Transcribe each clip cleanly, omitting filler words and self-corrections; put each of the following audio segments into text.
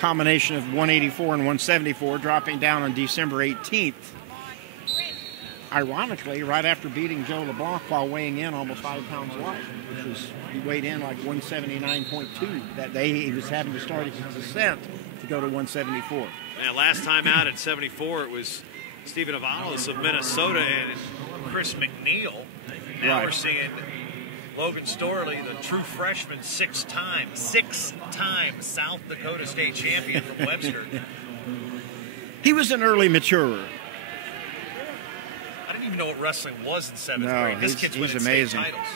combination of 184 and 174, dropping down on December 18th. Ironically, right after beating Joe LeBlanc while weighing in almost 5 pounds light, which was, he weighed in like 179.2 that day. He was having to start his descent to go to 174. Yeah, last time out at 74, it was Stephen Avalos of Minnesota and Chris McNeil. Now we're seeing Logan Storley, the true freshman, six-time South Dakota State champion from Webster. He was an early maturer. I didn't even know what wrestling was in 7th grade. This kid's winning amazing. state titles.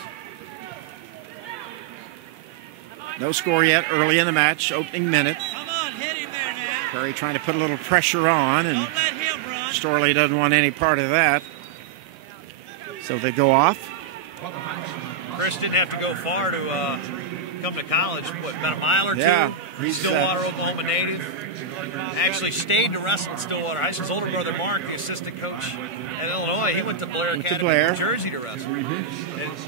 No score yet early in the match, opening minute. Come on, hit him there now. Perry trying to put a little pressure on, and Don't let him run. Storley doesn't want any part of that. So they go off. Chris didn't have to go far to come to college. What, about a mile or two? Yeah, He's Stillwater, Oklahoma native. Actually stayed to wrestle in Stillwater High School. His older brother Mark, the assistant coach at Illinois, he went to Blair Academy in New Jersey to wrestle. And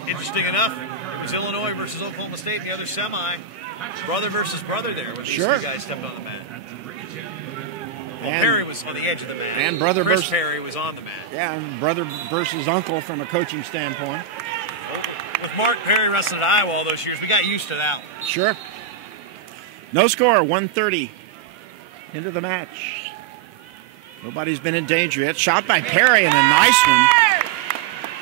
interesting enough, it was Illinois versus Oklahoma State in the other semi. Brother versus brother there when these two guys stepped on the mat. Well, Perry was on the edge of the mat. And brother Chris versus Perry was on the mat. Yeah, and brother versus uncle from a coaching standpoint. With Mark Perry wrestling at Iowa all those years, we got used to that one. Sure. No score, 1:30 into the match. Nobody's been in danger yet. Shot by Perry and a nice one.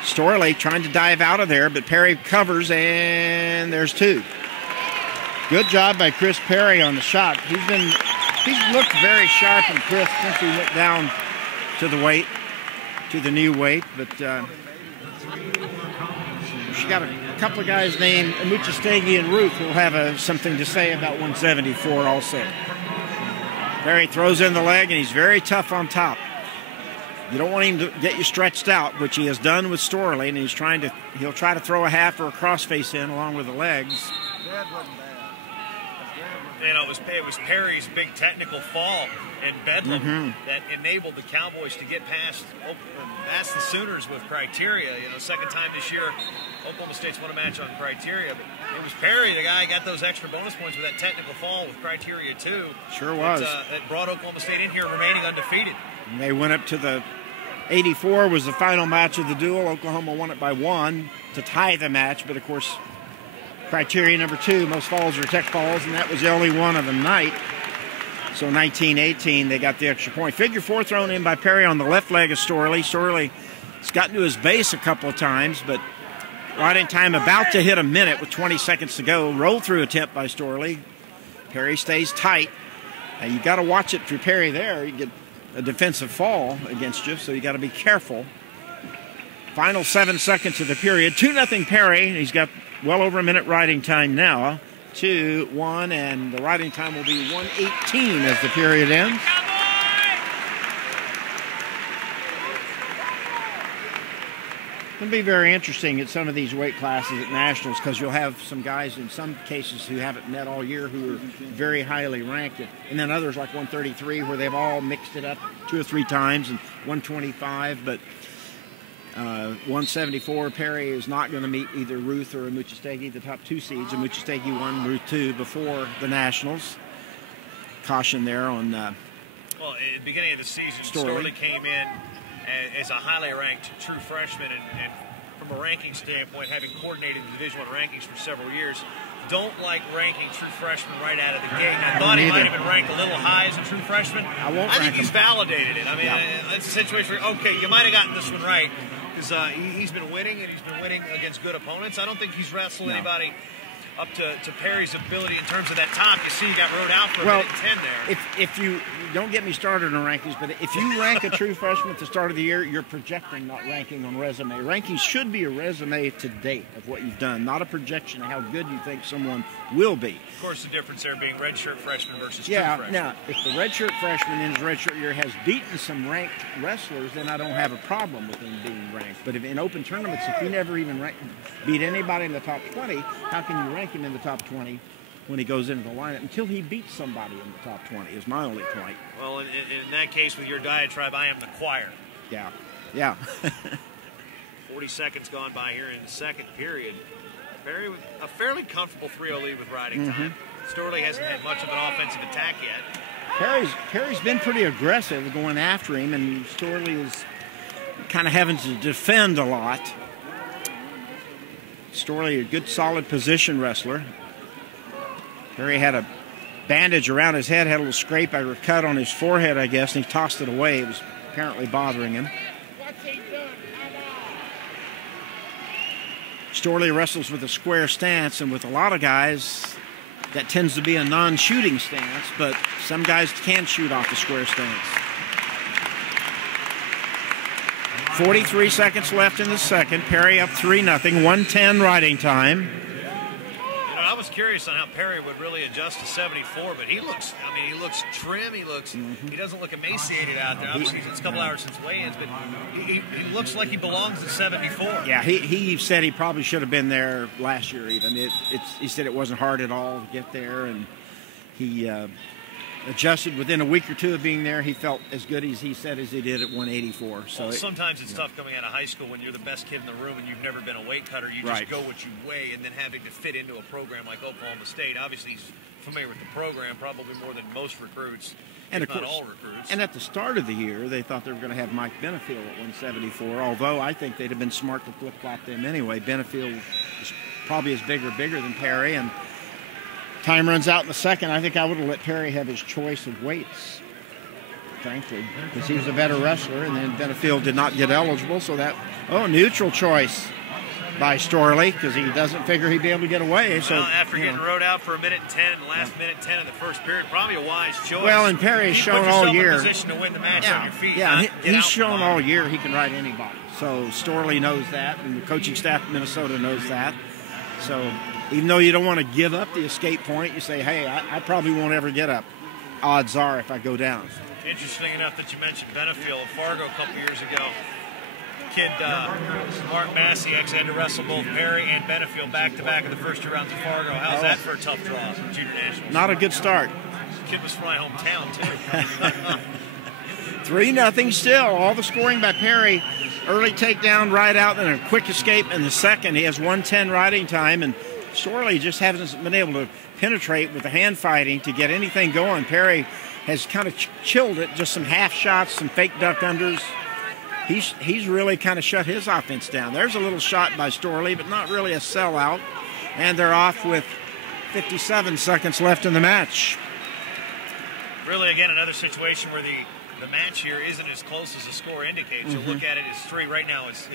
Storley trying to dive out of there, but Perry covers, and there's 2. Good job by Chris Perry on the shot. He's looked very sharp and crisp since he went down to the weight, to the new weight, but she got a couple of guys named Amuchastegi and Ruth who will have something to say about 174 also. Perry throws in the leg, and he's very tough on top. You don't want him to get you stretched out, which he has done with Storley, and he'll try to throw a half or a crossface in along with the legs. You know, it was Perry's big technical fall in Bedlam that enabled the Cowboys to get past the Sooners with criteria. You know, second time this year, Oklahoma State's won a match on criteria. But it was Perry, the guy, got those extra bonus points with that technical fall with criteria too. Sure was. That brought Oklahoma State in here remaining undefeated. And they went up to the 84 was the final match of the duel. Oklahoma won it by 1 to tie the match, but of course, criteria number 2, most falls are tech falls, and that was the only one of the night. So 19-18, they got the extra point. Figure 4 thrown in by Perry on the left leg of Storley. Storley's gotten to his base a couple of times, but right in time, about to hit a minute with 20 seconds to go. Roll through attempt by Storley. Perry stays tight. And you got to watch it for Perry there. You get a defensive fall against you, so you got to be careful. Final 7 seconds of the period. 2-0 Perry. He's got well over a minute riding time now. 2-1, and the riding time will be 1:18 as the period ends. It'll be very interesting at some of these weight classes at nationals, because you'll have some guys in some cases who haven't met all year who are very highly ranked, and then others like 133 where they've all mixed it up 2 or 3 times, and 125, but 174, Perry is not going to meet either Ruth or Amuchastegi, the top 2 seeds. Amuchastegi won, Ruth 2 before the nationals. Caution there on well, at the beginning of the season, Storley came in as a highly ranked true freshman, and from a ranking standpoint, having coordinated the Division I rankings for several years, don't like ranking true freshmen right out of the gate. I thought he might have been ranked a little high as a true freshman. I think he's validated it. I mean, it's a situation where, okay, you might have gotten this one right, because he's been winning, and he's been winning against good opponents. I don't think he's wrestled anybody up to Perry's ability in terms of that top. You see, he got rode out for a minute 10 there. If you don't get me started on rankings, but if you rank a true freshman at the start of the year, you're projecting, not ranking on resume. Rankings should be a resume to date of what you've done, not a projection of how good you think someone will be. Of course, the difference there being redshirt freshman versus true freshman. Now, if the redshirt freshman in his redshirt year has beaten some ranked wrestlers, then I don't have a problem with him being ranked. But if in open tournaments, if he never even beat anybody in the top 20, how can you rank him in the top 20 when he goes into the lineup until he beats somebody in the top 20 is my only point. Well, in that case, with your diatribe, I am the choir. Yeah. 40 seconds gone by here in the second period. A fairly comfortable 3-0 lead with riding time. Storley hasn't had much of an offensive attack yet. Perry's been pretty aggressive going after him, and Storley is kind of having to defend a lot. Storley, a good, solid position wrestler. Perry had a bandage around his head, had a little scrape or cut on his forehead, I guess, and he tossed it away. It was apparently bothering him. Storley wrestles with a square stance, and with a lot of guys, that tends to be a non-shooting stance, but some guys can shoot off the square stance. 43 seconds left in the second. Perry up 3-0, 1:10 riding time. You know, I was curious on how Perry would really adjust to 74, but he looks trim. He doesn't look emaciated out there. Obviously, it's a couple hours since weigh-ins, but he looks like he belongs at 74. Yeah, he said he probably should have been there last year even. He said it wasn't hard at all to get there, and he adjusted within a week or two of being there. He felt as good as he said as he did at 184. So sometimes it's tough coming out of high school when you're the best kid in the room and you've never been a weight cutter. You just go what you weigh, and then having to fit into a program like Oklahoma State. Obviously, he's familiar with the program, probably more than most recruits, and of course, not all recruits. And at the start of the year, they thought they were going to have Mike Benefield at 174, although I think they'd have been smart to flip-flop them anyway. Benefield is probably as bigger than Perry, and time runs out in the second. I think I would have let Perry have his choice of weights, frankly, because he was a better wrestler, and then Benefield did not get eligible, so that, neutral choice by Storley, because he doesn't figure he'd be able to get away. So, well, after getting rode out for 1:10 in the last minute 10 in the first period, probably a wise choice. Well, and Perry's shown all year. In position to win the match on your feet. He's shown all year he can ride anybody. So Storley knows that, and the coaching staff of Minnesota knows that. So even though you don't want to give up the escape point, you say, hey, I probably won't ever get up. Odds are if I go down. Interesting enough that you mentioned Benefield at Fargo a couple years ago. Kid Mark Massey actually had to wrestle both Perry and Benefield back-to-back in the first 2 rounds of Fargo. How's that for a tough draw from Junior Nationals? Not a good start. Kid was from my hometown, too. 3-0 still. All the scoring by Perry. Early takedown, ride out, and a quick escape in the second. He has 1:10 riding time, and Storley just hasn't been able to penetrate with the hand fighting to get anything going. Perry has kind of chilled it, just some half shots, some fake duck unders. He's really kind of shut his offense down. There's a little shot by Storley, but not really a sellout. And they're off with 57 seconds left in the match. Really, again, another situation where the match here isn't as close as the score indicates. You'll look at it as 3 right now. It's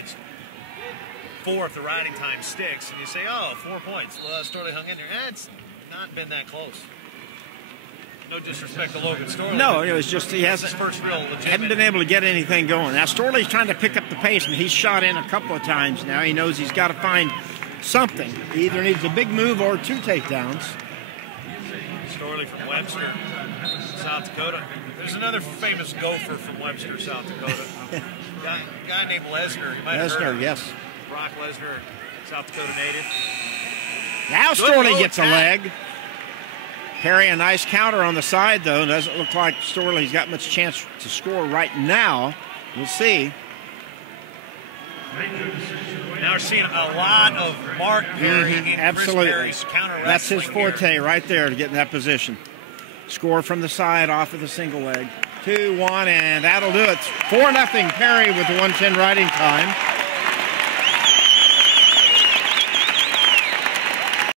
4 if the riding time sticks. And you say, 4 points. Well, Storley hung in there. It's not been that close. No disrespect to Logan Storley. No, it was just he hasn't been able to get anything going. Now, Storley's trying to pick up the pace, and he's shot in a couple of times now. He knows he's got to find something. He either needs a big move or 2 takedowns. Storley from Webster, South Dakota. There's another famous gopher from Webster, South Dakota. guy named Lesnar. You might have heard of him. Yes. Brock Lesnar, South Dakota native. Now Storley gets a leg. Perry, a nice counter on the side, though. Doesn't look like Storley's got much chance to score right now. We'll see. Now we're seeing a lot of Mark Perry and Chris Perry's counter wrestling. That's his forte right there to get in that position. Score from the side off of the single leg. 2-1, and that'll do it. 4-0 Perry with the 1:10 riding time.